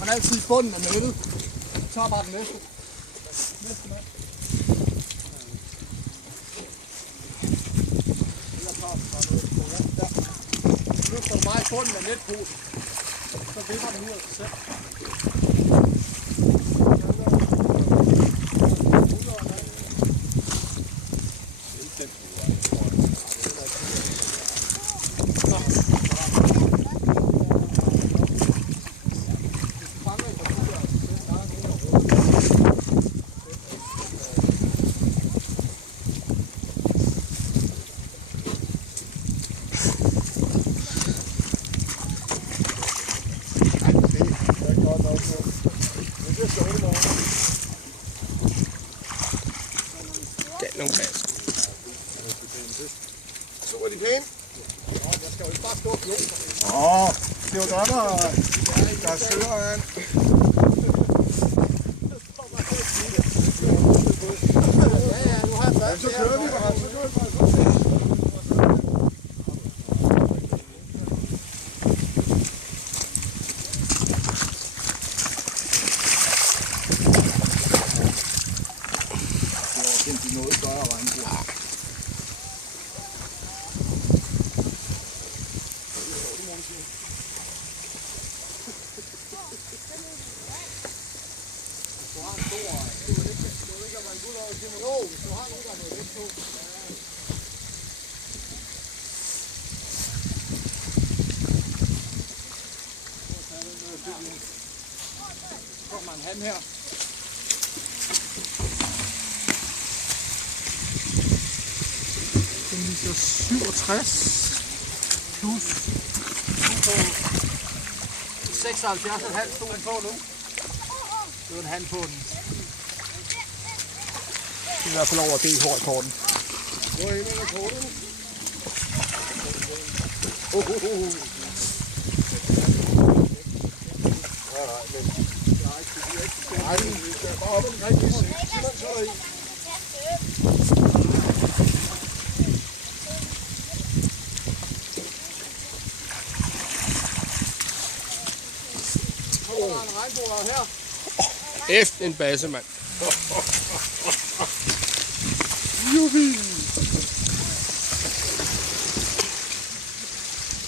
man altid i bunden af nettet. Så tager bare den næste. Næste mand. Nu står du bare i bunden af netposen. Så vipper den ud af sig selv. Så er de pæne. Jeg skal jo ikke bare stå og flå. Det er jo der søger han. Ja, nu har jeg først. Så kører vi bare. Det er noget større regnbord. Så kommer en han her. Den viser 67 plus 76,5 stod den på nu. Det var en han på den. Det er i hvert fald over DH-rekorden. Hvor er en af rekorderne? Nej, vi skal bare op omkring de 6. Så er der en. Så er der en regnbord her. Efter en basse, mand. Jubi!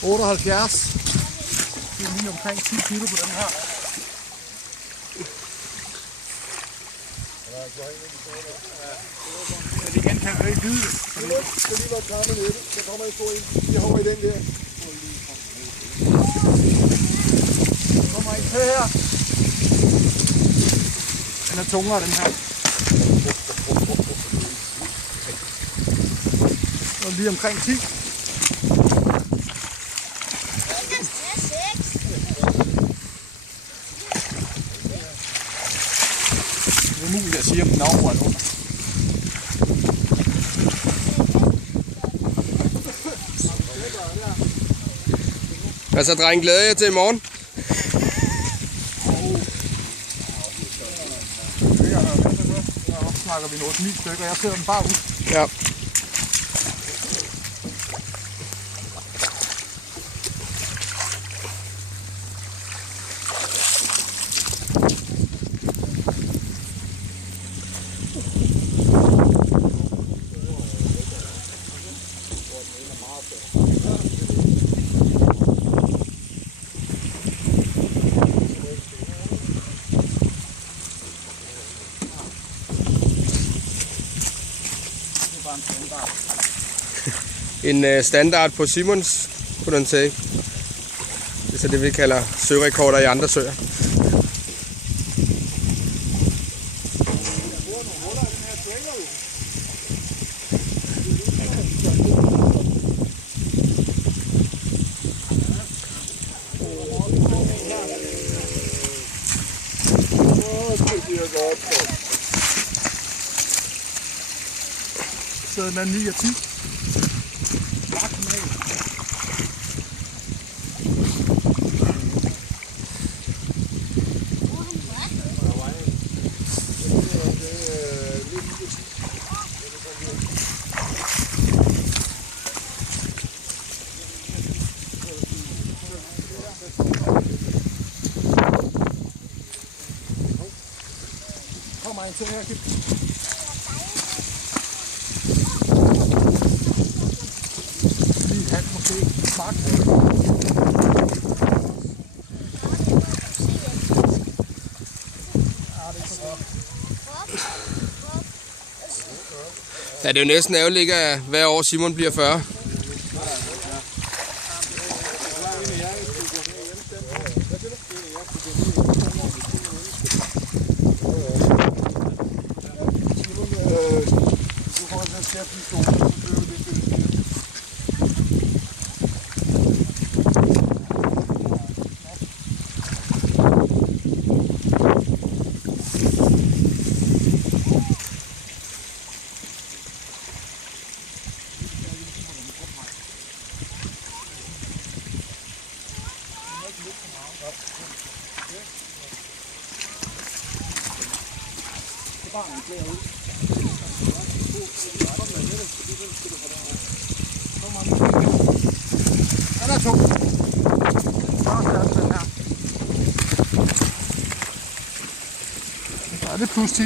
78. Det er lige omkring 10 kilo på den her. Men igen kan jeg ikke vide det. Det skal lige være klar med nettet. Så kommer jeg på en. Jeg holder i den der. Så kommer en til her. Den er tungere, den her. Og lige omkring 10. Det er muligt at sige, om den er over eller under. Hvad så, dreng? Glæder jeg til i morgen? Så snakker vi noget 9 stykker. Jeg ser dem bare ud. Ja. En standard på Simons, kunne den sige. Det er så det, vi kalder sørekorder i andre søer. Så den er 9 og 10. til her, Kim. Lige halv måske. Maks. Ja, det er jo næsten ærgerligt, at hver år Simon bliver 40. Den er to. Ja, det er plus 10.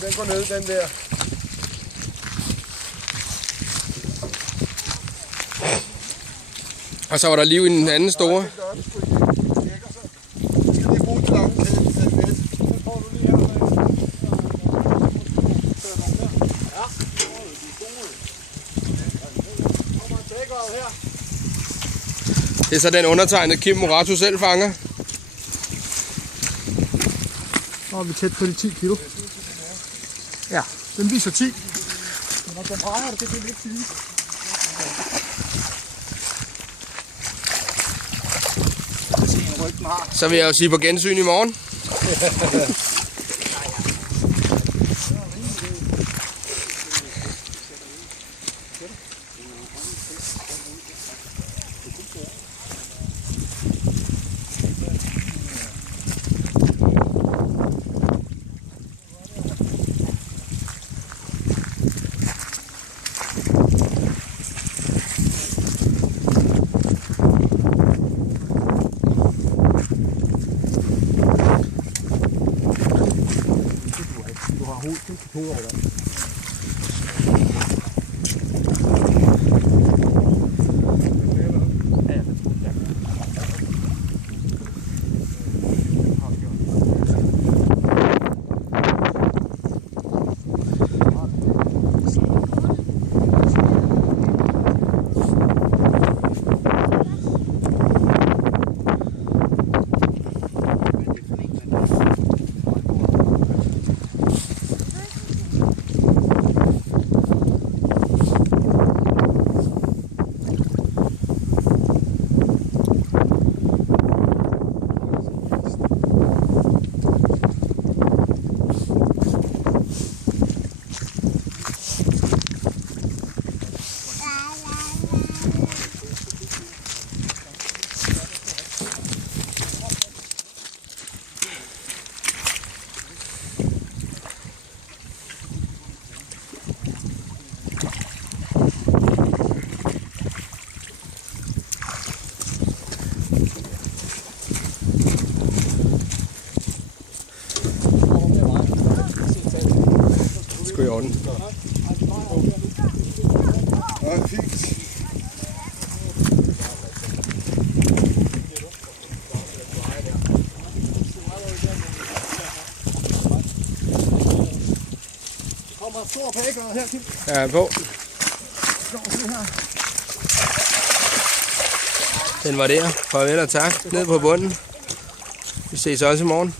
Den går ned, den der. Og så var der liv i den anden store. Det er så den undertegnede Kim Morato selv fanger. Så er vi tæt på de 10 kilo. Ja, den viser 10. Men når den drejer det, det bliver lidt 10. Så vil jeg jo sige på gensyn i morgen. Sgu i orden. Ja, fint. Der kommer en stor pækker her, Kim. Ja, på. Den var der. Farvel og tak. Ned på bunden. Vi ses også i morgen.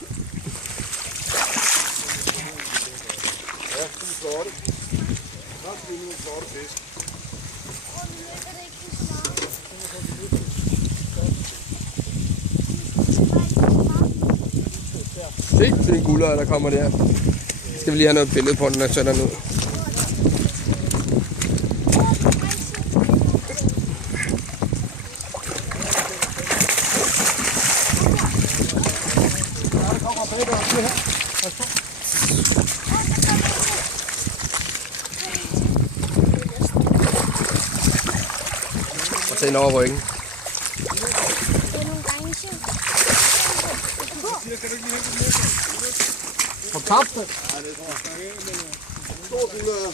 Se, det er en guldøje, der kommer der. Skal vi lige have noget billede på den, når jeg sætter den ud. ind over ryggen. Det er nogle gange sjovt. Fortabte. Stor guldøre.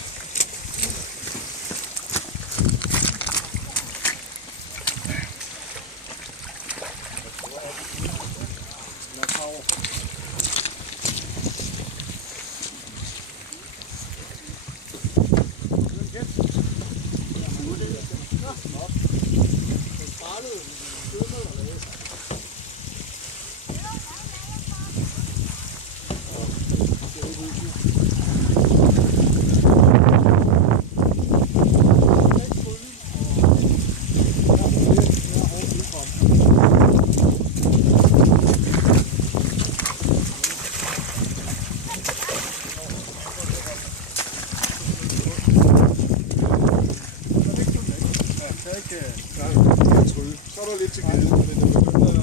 Så er der lidt til glæde, men det begynder at...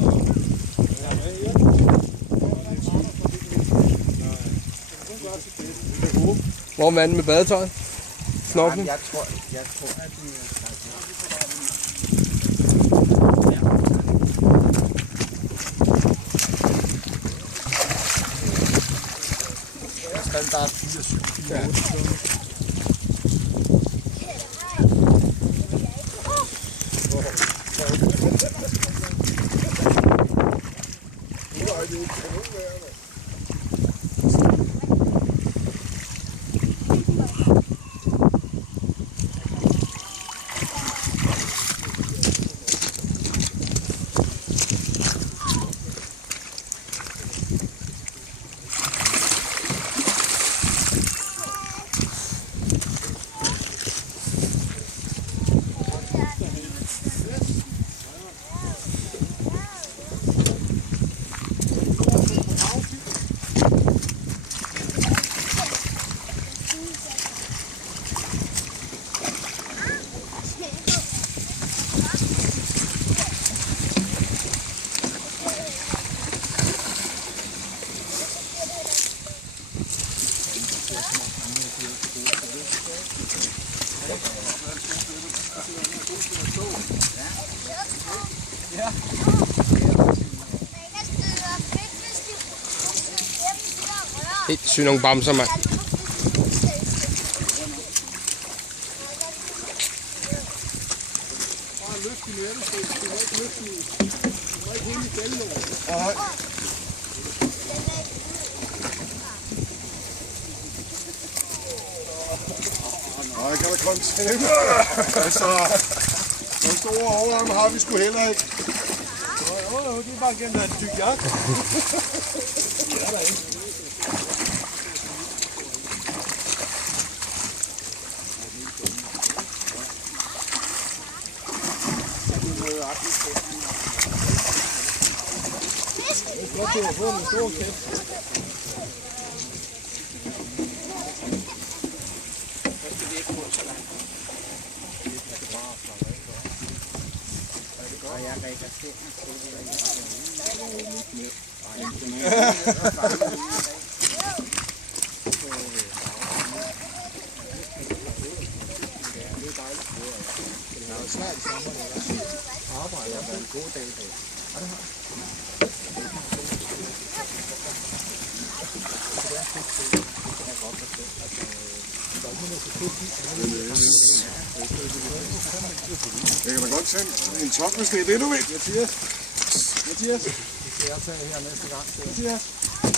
Hvor er manden med badetøjet? Snorken? Jeg tror, at standard 4-7 kilo. Helt syg nogle bamser, mand. Nej, kan der komme til? Altså, den store overarm har vi sgu heller ikke. Jo, det er bare gennem en tyk jakke. Ja, der er ikke. Jeg kan da godt tage en top, hvis det er det, du vil. Mathias. Det skal jeg tage her næste gang. Mathias. Jeg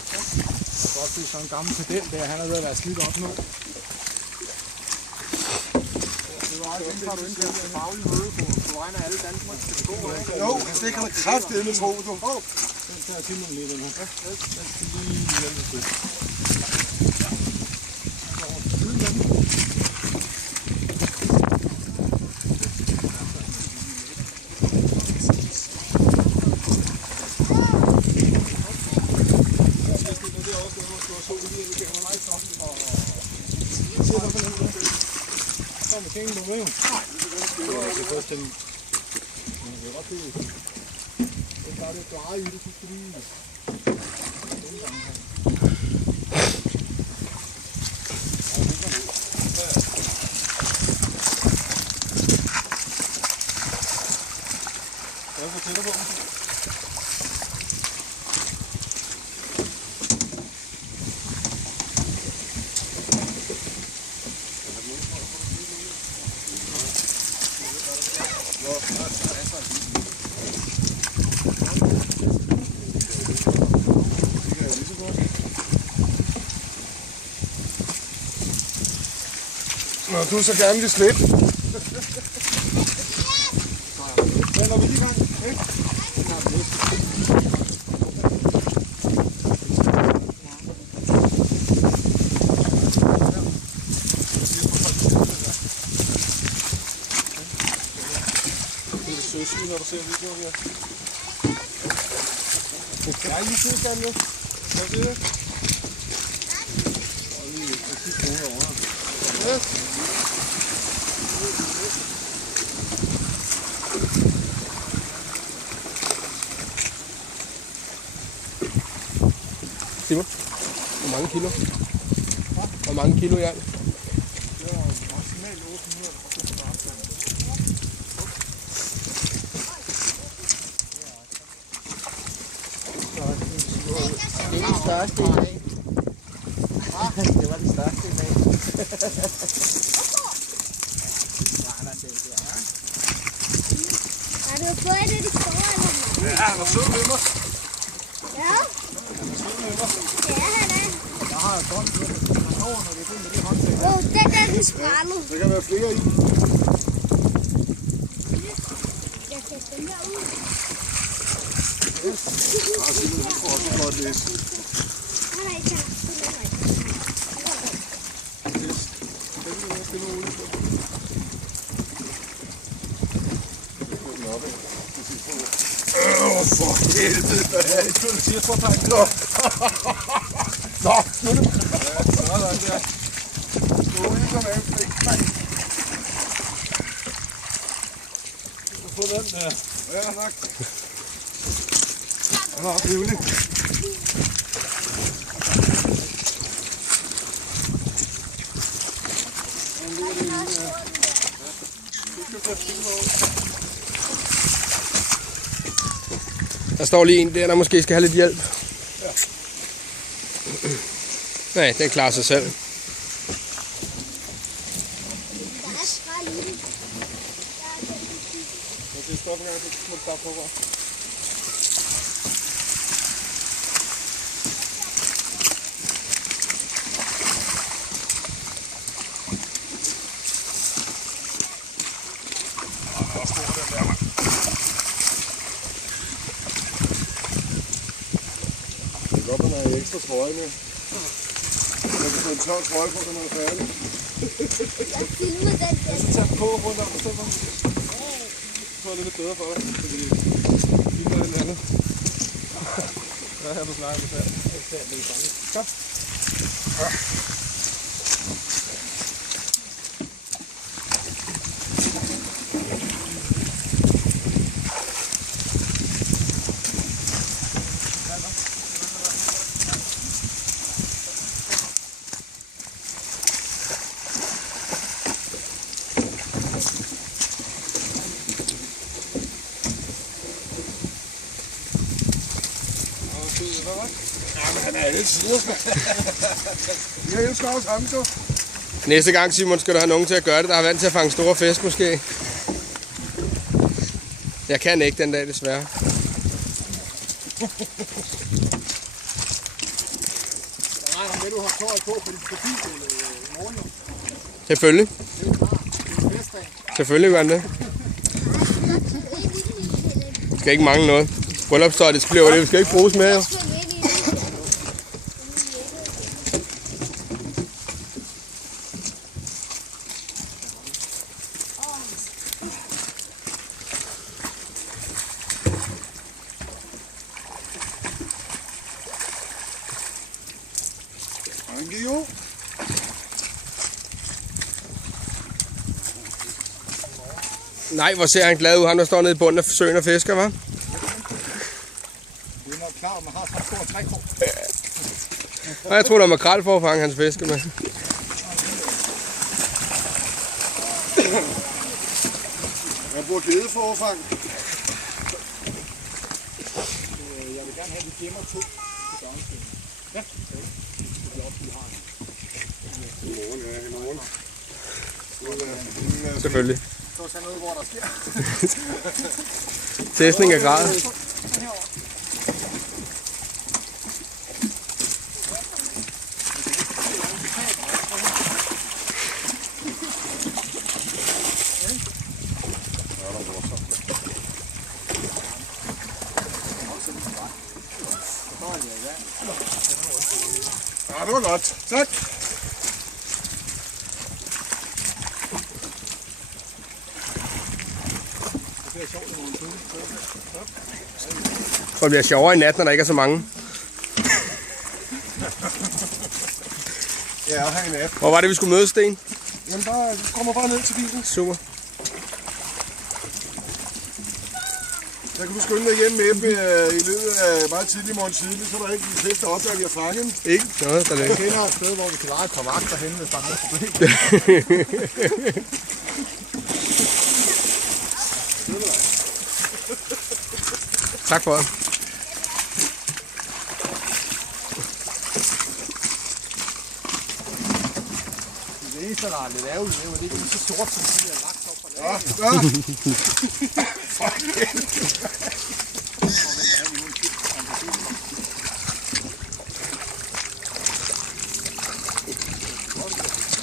kan godt se sådan en gammel pedel der. Han er ved at være slidt op nu. Det var altså ikke, har du indkaldt til faglig møde på vegne af alle Danmark. Jo, det kan da kraftedeme tro, du. Den tager til nogle lidt, den her. Den skal lige hjælpe til. Ingen problem. Nej, det er det første. Det er godt det. Det er det dreje i det, så skal lige. Jeg får tættere på. Nå, du så gerne vil slippe. Men når vi lige gang, ikke? Det er sødsyn, når du ser videoen her. Jeg er lige sødt sammen nu. Kan du se det? Og lige præcis kroner over. Yes. Simon, hvor mange kilo? Hvor mange kilo i alt? Det var maksimalt 800 og 500. Det er det største i dag. Det var det største i dag. Har du fået det, de store, eller? Ja, han er sød med mig. Ja. Han er sød med mig. Ja, han er. Jeg har et bånd med det. Han over, når det er fint med det håndtag. Den er den sprændet. Der kan være flere i. Jeg kan den her ud. Ah, Simon, han får også godt læse. Nej, tak. Den vil jeg stille ud på. For helvede, hvad er det? Du siger, for fejl. Nå, sådan der. Stå lige som en flik. Du får den der. Ja, tak. Nå, trivligt. Der står lige en der måske skal have lidt hjælp. Ja. Nej, den klarer sig selv. Der er skrald i den. Jeg skal stoppe en gang, så må du starte på. Det er godt, man har ekstra trøje med. Man kan få en tør trøje på, når man er færdig. Jeg filmer den der. Så tag på rundt om, så får det lidt bedre for dig. Fordi vi gør det andet. Hvad har du snakket med færdig? Kom. Ja. Ja, men han er alle sider. Jeg elsker også ham, du. Næste gang, Simon, skal du have nogen til at gøre det, der er vant til at fange store fisk måske. Jeg kan ikke den dag, desværre. Jeg regner med, du har tøjet på dit profilbillede i morgen. Selvfølgelig. Det er jo klart. Det er en festdag. Selvfølgelig gør den det. Det skal ikke mangle noget. Bryllupstøj, det bliver det. Vi skal ikke bruges mere, jo. Thank you. Nej, hvor ser han glad ud. Han der står nede i bunden af søen og fisker, hva'? Det er nok klart, at man har så stor træk på. Og jeg tror, der er makrel for at fange hans fiske med. Jeg bruger gede for at fange. vil gerne have, at vi gemmer 2 til dørnstenen. Ja. I morgen. Selvfølgelig. Så er noget, hvor der sker. Testning af grad. Ja, det var godt. Tak. Det bliver sjovere i nat, når der ikke er så mange. Ja, her i nat. Hvor var det, vi skulle mødes, Sten? Jamen, du kommer bare ned til bilen. Super. Så kan du skynde dig hjem med dem i løbet af meget tidlig morgen tidlig, så der ikke de fleste opdager, at vi har fanget dem. Ikke noget, der er Jeg kender et sted, hvor vi kan lege et par vagter henne, hvis der er noget problem. Tak for det. Det eneste, der er lidt ærgerligt, det er, at det er så sort, som de er lagt op for det. Ja.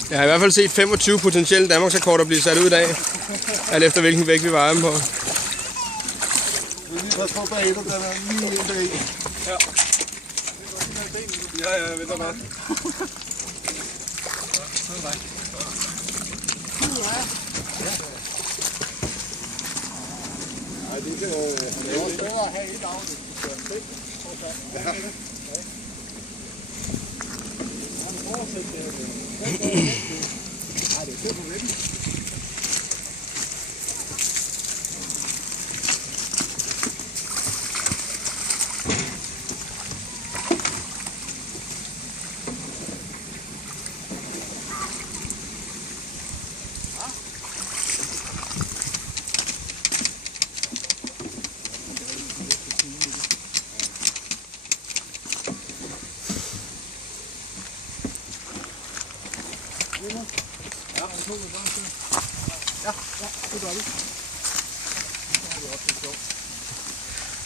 Jeg har i hvert fald set 25 potentielle Danmarksrekorder blive sat ud i dag. Alt efter hvilken vægt vi vejer dem på. Du lige passe på bagefter, der er lige en bag. Ja. Ja, jeg venter bare. Nej, det kan... Det er også bedre at have et afsnit. Ja. Nej, det er fedt på væggen.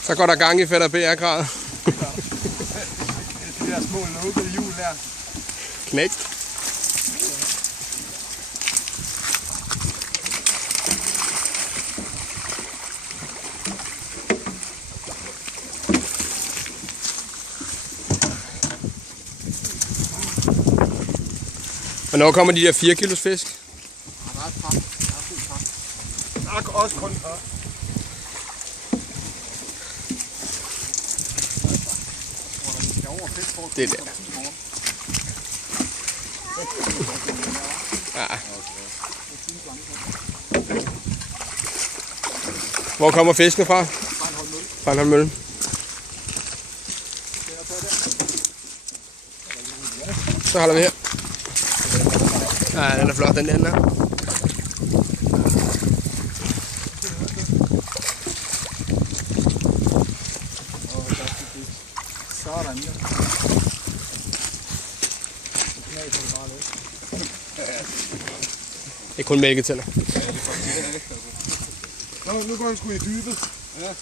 Så går der gang i fedt og BR-grad. De der små lukkede hjul der. Knæk. Hvornår kommer de der 4 kilos fisk? Der er et par. Der er fuldt par. Der er også kun par. Det der. Ja. Hvor kommer fisken fra? Fra en håndmølle. Så holder vi her. Ja, den er flot, den der. Sådan. Det er kun mælketænder. Nå, nu går han sgu i dybet. Ja.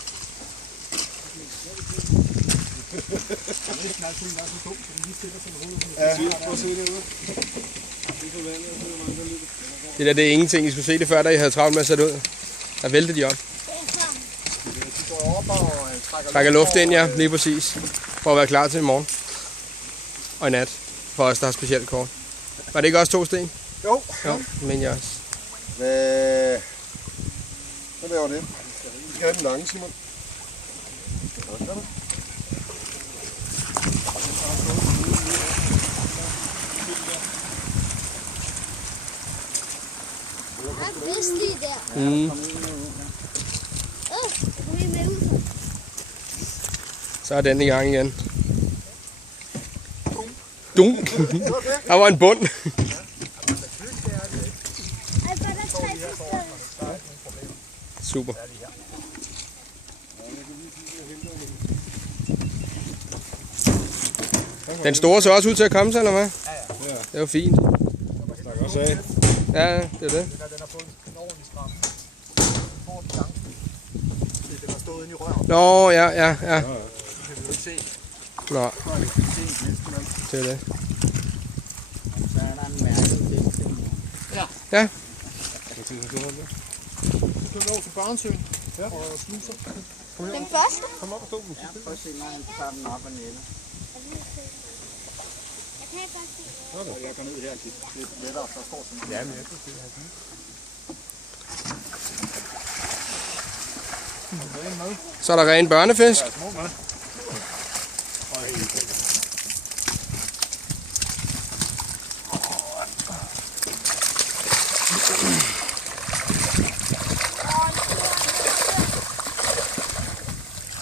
Ja, prøv at se det ude. Det der, det er ingenting. I skulle se det før, da I havde travlt med at sætte ud. Der væltede de op. Trækker luft ind, ja. Lige præcis. For at være klar til i morgen. Og i nat. For os, der har specielt kort. Var det ikke også 2 sten? Jo. Jo, det mener jeg også. Hvad? Hvad laver det? Vi skal have den lange, Simon. Der er fisk lige der. Mm. Kom lige med ud. Så er den i gang igen. Dunk. Der var en bund. Ej, bare der er 3 fisk der. Super. Den store så også ud til at komme sig, eller hvad? Ja, Det var fint. stak også af. Ja, det er det. Den har fået en ordentlig stram. Ordentlig gang. Den har stået inde i røven. Nå, ja. Det kan vi jo ikke se. Nå, Så er det ikke se næsten vel. det er det. Så er der en mærket fisk. Hvad tænker du om det? Så kører vi over til Barnsøen. Ja. Og sluser. Den første? Kom op og stå den. Ja, prøv at se, når han tager den op og nede. Jeg kan godt se. Og jeg går ned her og kigger. Det er lettere, så står sådan. Ja, men jeg kan se det her. Så er der ren børnefisk. Små mand.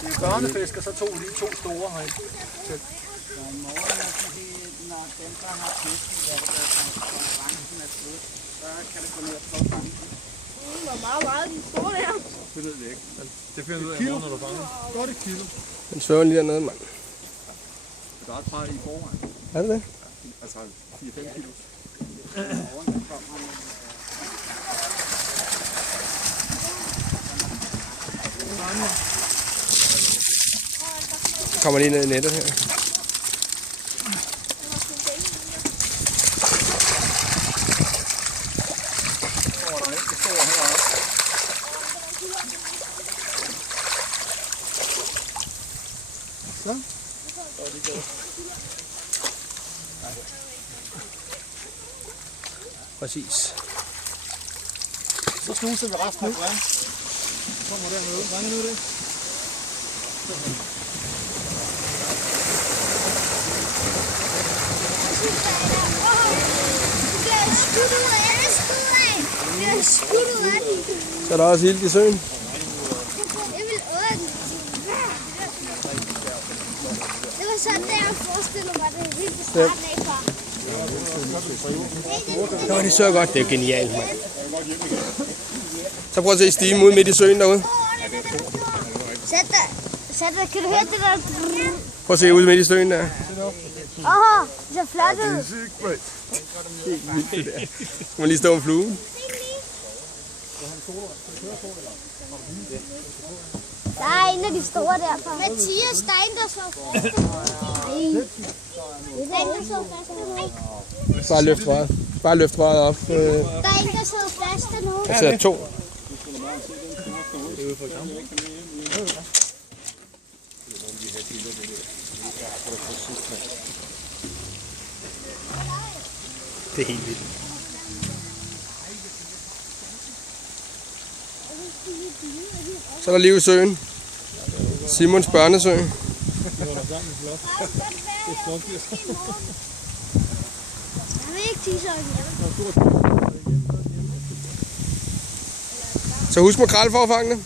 Det er børnefisk, og så to lige to store herinde. Så i morgen, når dem, der har fisken, konkurrencen er slut, så kan det gå ned og prøve at fange den. Hvor meget den store der? Det ved vi ikke. Men det finder du ud af i morgen, når du fanger. Godt et kilo. Den svømmer lige dernede, mand. Der er et par i forvejen. Er det det? Altså 4-5 kilo. Morgen, der kommer han Kommer lige ned i nettet her. Præcis. Så snuser vi resten ud. Kommer dernede. Hvor mange nu det? Det er skudt ud af den. Så er der også ild i søen. Jeg vil åbne. Det var sådan, der jeg forestillede mig det helt fra starten af fra. Nå, det så godt. Det er jo genialt, mand. Så prøv at se stimen ud midt i søen derude. Sæt dig. Kan du høre det der? Prøv at se ud midt i søen der. Åh, det er flot ud. Sygt, mand. Du må lige stå om fluen. Der er en af de store der. Mathias, der er en, der slår fast. Nej. Der er en, der slår fast. Bare løft røret. Bare løft røret op. Der er en, der slår fast nu. Der sidder to. Det er helt vildt. Så er der liv i søen. Simons børnesø. Jeg vil ikke tisse over Så husk makrelforfangene.